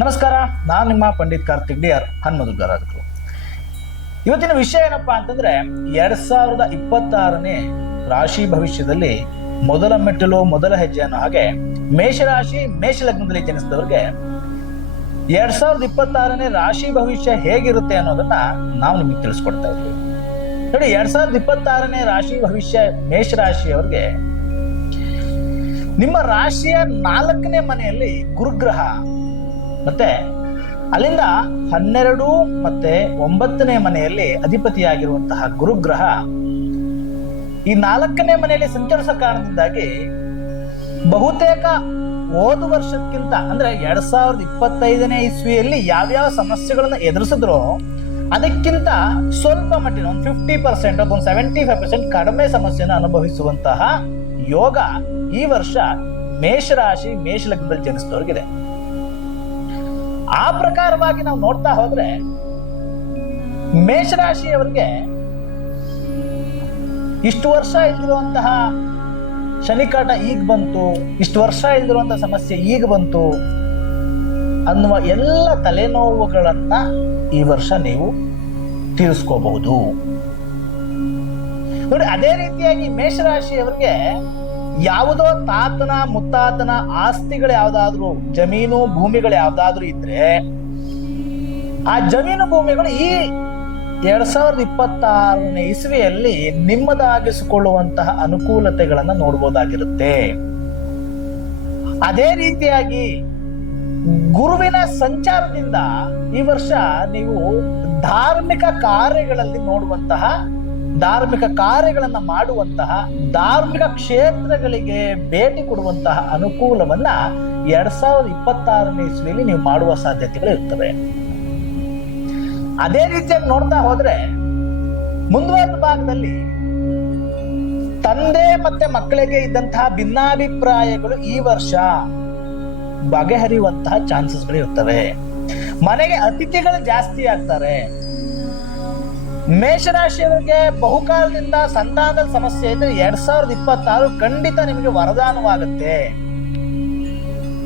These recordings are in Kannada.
ನಮಸ್ಕಾರ, ನಾನು ನಿಮ್ಮ ಪಂಡಿತ್ ಕಾರ್ತಿಕ್ ಡಿಯರ್ ಆರ್ ಹನುಮದುರ್ಗರಾಜಕರು ಇವತ್ತಿನ ವಿಷಯ ಏನಪ್ಪಾ ಅಂತಂದ್ರೆ, ಎರಡ್ ಸಾವಿರದ ಇಪ್ಪತ್ತಾರನೇ ರಾಶಿ ಭವಿಷ್ಯದಲ್ಲಿ ಮೊದಲ ಮೆಟ್ಟಲು, ಮೊದಲ ಹೆಜ್ಜೆ ಅನ್ನೋ ಹಾಗೆ ಮೇಷರಾಶಿ ಮೇಷ ಲಗ್ನದಲ್ಲಿ ಜನಿಸಿದವರಿಗೆ ಎರಡ್ ಸಾವಿರದ ಇಪ್ಪತ್ತಾರನೇ ರಾಶಿ ಭವಿಷ್ಯ ಹೇಗಿರುತ್ತೆ ಅನ್ನೋದನ್ನ ನಾವು ನಿಮಗೆ ತಿಳಿಸ್ಕೊಡ್ತಾ ಇದ್ದೀವಿ ನೋಡಿ, ಎರಡ್ ಸಾವಿರದ ಇಪ್ಪತ್ತಾರನೇ ರಾಶಿ ಭವಿಷ್ಯ ಮೇಷರಾಶಿಯವರಿಗೆ ನಿಮ್ಮ ರಾಶಿಯ ನಾಲ್ಕನೇ ಮನೆಯಲ್ಲಿ ಗುರುಗ್ರಹ ಮತ್ತೆ ಅಲ್ಲಿಂದ ಹನ್ನೆರಡು ಮತ್ತೆ ಒಂಬತ್ತನೇ ಮನೆಯಲ್ಲಿ ಅಧಿಪತಿಯಾಗಿರುವಂತಹ ಗುರುಗ್ರಹ ಈ ನಾಲ್ಕನೇ ಮನೆಯಲ್ಲಿ ಸಂಚರಿಸ ಕಾರಣದಿಂದಾಗಿ ಬಹುತೇಕ ಹೋದ ವರ್ಷಕ್ಕಿಂತ, ಅಂದ್ರೆ ಎರಡ್ ಸಾವಿರದ ಇಪ್ಪತ್ತೈದನೇ ಇಸ್ವಿಯಲ್ಲಿ ಯಾವ್ಯಾವ ಸಮಸ್ಯೆಗಳನ್ನ ಎದುರಿಸಿದ್ರು ಅದಕ್ಕಿಂತ ಸ್ವಲ್ಪ ಮಟ್ಟಿನ, ಒಂದು ಫಿಫ್ಟಿ ಪರ್ಸೆಂಟ್ ಅಥವಾ ಒಂದು ಸೆವೆಂಟಿ ಫೈವ್ ಪರ್ಸೆಂಟ್ ಕಡಿಮೆ ಸಮಸ್ಯೆಯನ್ನು ಅನುಭವಿಸುವಂತಹ ಯೋಗ ಈ ವರ್ಷ ಮೇಷರಾಶಿ ಮೇಷ ಲಗ್ನದಲ್ಲಿ ಜನಿಸಿದವ್ರಿಗಿದೆ. ಆ ಪ್ರಕಾರವಾಗಿ ನಾವು ನೋಡ್ತಾ ಹೋದ್ರೆ ಮೇಷರಾಶಿಯವರಿಗೆ ಇಷ್ಟು ವರ್ಷ ಇಲ್ದಿರುವಂತಹ ಶನಿಕಾಟ ಈಗ ಬಂತು, ಇಷ್ಟು ವರ್ಷ ಇಲ್ದಿರುವಂತಹ ಸಮಸ್ಯೆ ಈಗ ಬಂತು ಅನ್ನುವ ಎಲ್ಲ ತಲೆನೋವುಗಳನ್ನ ಈ ವರ್ಷ ನೀವು ತೀರಿಸ್ಕೋಬಹುದು. ನೋಡಿ, ಅದೇ ರೀತಿಯಾಗಿ ಮೇಷರಾಶಿಯವರಿಗೆ ಯಾವುದೋ ತಾತನ, ಮುತ್ತಾತನ ಆಸ್ತಿಗಳು ಯಾವ್ದಾದ್ರು, ಜಮೀನು ಭೂಮಿಗಳು ಯಾವ್ದಾದ್ರು ಇದ್ರೆ, ಆ ಜಮೀನು ಭೂಮಿಗಳು ಈ ಎರಡ್ ಸಾವಿರದ ಇಪ್ಪತ್ತಾರನೇ ಇಸ್ವಿಯಲ್ಲಿ ನಿಮ್ಮದಾಗಿಸಿಕೊಳ್ಳುವಂತಹ ಅನುಕೂಲತೆಗಳನ್ನ ನೋಡ್ಬೋದಾಗಿರುತ್ತೆ. ಅದೇ ರೀತಿಯಾಗಿ ಗುರುವಿನ ಸಂಚಾರದಿಂದ ಈ ವರ್ಷ ನೀವು ಧಾರ್ಮಿಕ ಕಾರ್ಯಗಳಲ್ಲಿ ನೋಡುವಂತಹ ಧಾರ್ಮಿಕ ಕಾರ್ಯಗಳನ್ನು ಮಾಡುವಂತಹ ಧಾರ್ಮಿಕ ಕ್ಷೇತ್ರಗಳಿಗೆ ಭೇಟಿ ಕೊಡುವಂತಹ ಅನುಕೂಲವನ್ನ ಎರಡ್ ಸಾವಿರದ ಇಪ್ಪತ್ತಾರನೇ ಇಸ್ವಿಯಲ್ಲಿ ನೀವು ಮಾಡುವ ಸಾಧ್ಯತೆಗಳು ಇರ್ತವೆ. ಅದೇ ರೀತಿಯಾಗಿ ನೋಡ್ತಾ ಹೋದ್ರೆ, ಮುಂದುವರೆದ ಭಾಗದಲ್ಲಿ ತಂದೆ ಮತ್ತೆ ಮಕ್ಕಳಿಗೆ ಇದ್ದಂತಹ ಭಿನ್ನಾಭಿಪ್ರಾಯಗಳು ಈ ವರ್ಷ ಬಗೆಹರಿಯುವಂತಹ ಚಾನ್ಸಸ್ಗಳು ಇರ್ತವೆ. ಮನೆಗೆ ಅತಿಥಿಗಳು ಜಾಸ್ತಿ ಆಗ್ತಾರೆ. ಮೇಷರಾಶಿಯವರಿಗೆ ಬಹುಕಾಲದಿಂದ ಸಂತಾನದ ಸಮಸ್ಯೆ ಇದ್ರೆ ಎರಡ್ ಸಾವಿರದ ಇಪ್ಪತ್ತಾರು ಖಂಡಿತ ನಿಮಗೆ ವರದಾನವಾಗುತ್ತೆ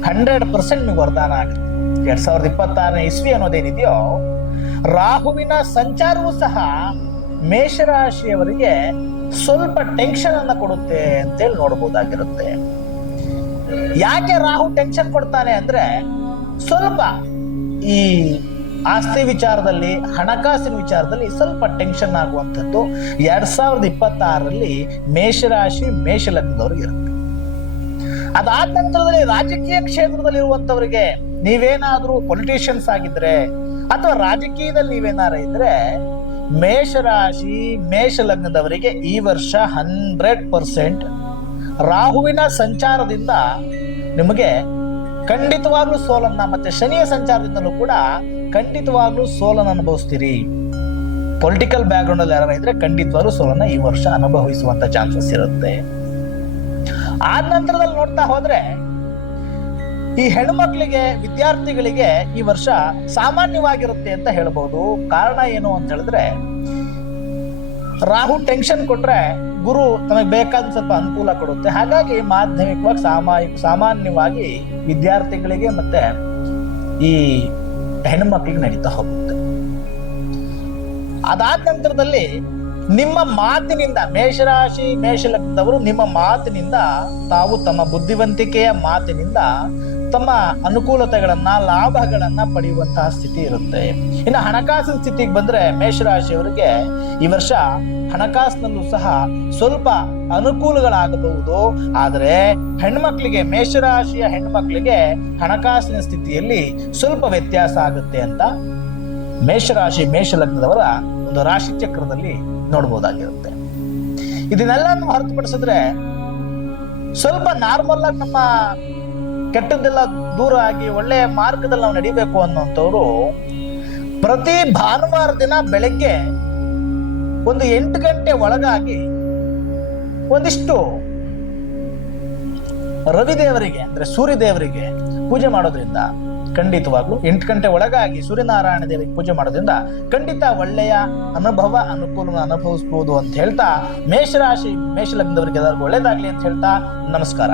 ಹಂಡ್ರೆಡ್ ಪರ್ಸೆಂಟ್ ನಿಮಗೆ ವರದಾನ ಆಗುತ್ತೆ. ಎರಡ್ ಸಾವಿರದ ಇಪ್ಪತ್ತಾರನೇ ಇಸ್ವಿ ಅನ್ನೋದೇನಿದೆಯೋ ರಾಹುವಿನ ಸಂಚಾರವೂ ಸಹ ಮೇಷರಾಶಿಯವರಿಗೆ ಸ್ವಲ್ಪ ಟೆನ್ಷನ್ ಅನ್ನ ಕೊಡುತ್ತೆ ಅಂತೇಳಿ ನೋಡಬಹುದಾಗಿರುತ್ತೆ ಯಾಕೆ ರಾಹು ಟೆನ್ಷನ್ ಕೊಡ್ತಾನೆ ಅಂದ್ರೆ ಸ್ವಲ್ಪ ಈ ಆಸ್ತಿ ವಿಚಾರದಲ್ಲಿ, ಹಣಕಾಸಿನ ವಿಚಾರದಲ್ಲಿ ಸ್ವಲ್ಪ ಟೆನ್ಷನ್ ಆಗುವಂಥದ್ದು ಎರಡ್ ಸಾವಿರದ ಇಪ್ಪತ್ತಾರರಲ್ಲಿ ಮೇಷರಾಶಿ ಮೇಷ ಲಗ್ನದವ್ರಿಗೆ ಇರುತ್ತೆ. ಅದಾದ ನಂತರದಲ್ಲಿ ರಾಜಕೀಯ ಕ್ಷೇತ್ರದಲ್ಲಿ ಇರುವಂತವರಿಗೆ ನೀವೇನಾದ್ರೂ ಪೊಲಿಟಿಷಿಯನ್ಸ್ ಆಗಿದ್ರೆ ಅಥವಾ ರಾಜಕೀಯದಲ್ಲಿ ನೀವೇನಾರ ಇದ್ರೆ ಮೇಷರಾಶಿ ಮೇಷ ಲಗ್ನದವರಿಗೆ ಈ ವರ್ಷ ಹಂಡ್ರೆಡ್ ಪರ್ಸೆಂಟ್ ರಾಹುವಿನ ಸಂಚಾರದಿಂದ ನಿಮಗೆ ಖಂಡಿತವಾಗ್ಲೂ ಸೋಲನ್ನ ಮತ್ತೆ ಶನಿಯ ಸಂಚಾರದಿಂದಲೂ ಕೂಡ ಖಂಡಿತವಾಗ್ಲೂ ಸೋಲನ್ನು ಅನುಭವಿಸ್ತೀರಿ. ಪೊಲಿಟಿಕಲ್ ಬ್ಯಾಕ್ ಗ್ರೌಂಡ್ ಅಲ್ಲಿ ಯಾರು ಇದ್ರೆ ಖಂಡಿತವಾಗ್ಲೂ ಸೋಲನ್ನ ಈ ವರ್ಷ ಅನುಭವಿಸುವಂತ ಚಾನ್ಸಸ್ ಇರುತ್ತೆ. ಆದ ನಂತರದಲ್ಲಿ ನೋಡ್ತಾ ಹೋದ್ರೆ, ಈ ಹೆಣ್ಮಕ್ಳಿಗೆ, ವಿದ್ಯಾರ್ಥಿಗಳಿಗೆ ಈ ವರ್ಷ ಸಾಮಾನ್ಯವಾಗಿರುತ್ತೆ ಅಂತ ಹೇಳ್ಬೋದು. ಕಾರಣ ಏನು ಅಂತ ಹೇಳಿದ್ರೆ, ರಾಹು ಟೆನ್ಷನ್ ಕೊಟ್ರೆ ಗುರು ತಮಗೆ ಬೇಕಾದ ಸ್ವಲ್ಪ ಅನುಕೂಲ ಕೊಡುತ್ತೆ. ಹಾಗಾಗಿ ಮಾಧ್ಯಮಿಕವಾಗಿ ಸಾಮಾಜಿಕ ಸಾಮಾನ್ಯವಾಗಿ ವಿದ್ಯಾರ್ಥಿಗಳಿಗೆ ಮತ್ತೆ ಈ ಹೆಣ್ಮಕ್ಳಿಗೆ ನಡೀತಾ ಹೋಗುತ್ತೆ. ಅದಾದ ನಂತರದಲ್ಲಿ ನಿಮ್ಮ ಮಾತಿನಿಂದ ಮೇಷರಾಶಿ, ಮೇಷಲಗ್ನದವರು ನಿಮ್ಮ ಮಾತಿನಿಂದ ತಾವು ತಮ್ಮ ಬುದ್ಧಿವಂತಿಕೆಯ ಮಾತಿನಿಂದ ತಮ್ಮ ಅನುಕೂಲತೆಗಳನ್ನ, ಲಾಭಗಳನ್ನ ಪಡೆಯುವಂತಹ ಸ್ಥಿತಿ ಇರುತ್ತೆ. ಇನ್ನು ಹಣಕಾಸಿನ ಸ್ಥಿತಿಗೆ ಬಂದ್ರೆ ಮೇಷರಾಶಿಯವರಿಗೆ ಈ ವರ್ಷ ಹಣಕಾಸಿನಲ್ಲೂ ಸಹ ಸ್ವಲ್ಪ ಅನುಕೂಲಗಳಾಗಬಹುದು. ಆದರೆ ಹೆಣ್ಮಕ್ಳಿಗೆ ಮೇಷರಾಶಿಯ ಹೆಣ್ಮಕ್ಳಿಗೆ ಹಣಕಾಸಿನ ಸ್ಥಿತಿಯಲ್ಲಿ ಸ್ವಲ್ಪ ವ್ಯತ್ಯಾಸ ಆಗುತ್ತೆ ಅಂತ ಮೇಷರಾಶಿ ಮೇಷ ಲಗ್ನದವರ ಒಂದು ರಾಶಿ ಚಕ್ರದಲ್ಲಿ ನೋಡಬಹುದಾಗಿರುತ್ತೆ ಇದನ್ನೆಲ್ಲ ಹೊರತುಪಡಿಸಿದ್ರೆ ಸ್ವಲ್ಪ ನಾರ್ಮಲ್ ಆಗಿ ನಮ್ಮ ಕೆಟ್ಟದ್ದೆಲ್ಲ ದೂರ ಆಗಿ ಒಳ್ಳೆಯ ಮಾರ್ಗದಲ್ಲಿ ನಾವು ನಡಿಬೇಕು ಅನ್ನೋಂಥವ್ರು ಪ್ರತಿ ಭಾನುವಾರ ದಿನ ಬೆಳಗ್ಗೆ ಒಂದು ಎಂಟು ಗಂಟೆ ಒಳಗಾಗಿ ಒಂದಿಷ್ಟು ರವಿದೇವರಿಗೆ, ಅಂದ್ರೆ ಸೂರ್ಯದೇವರಿಗೆ ಪೂಜೆ ಮಾಡೋದ್ರಿಂದ ಖಂಡಿತವಾಗ್ಲೂ ಎಂಟು ಗಂಟೆ ಒಳಗಾಗಿ ಸೂರ್ಯನಾರಾಯಣ ದೇವರಿಗೆ ಪೂಜೆ ಮಾಡೋದ್ರಿಂದ ಖಂಡಿತ ಒಳ್ಳೆಯ ಅನುಭವ ಅನುಕೂಲವನ್ನು ಅನುಭವಿಸಬಹುದು ಅಂತ ಹೇಳ್ತಾ ಮೇಷರಾಶಿ ಮೇಷ ಲಗ್ನದವರಿಗೆ ಎಲ್ಲರಿಗೂ ಒಳ್ಳೇದಾಗ್ಲಿ ಅಂತ ಹೇಳ್ತಾ ನಮಸ್ಕಾರ.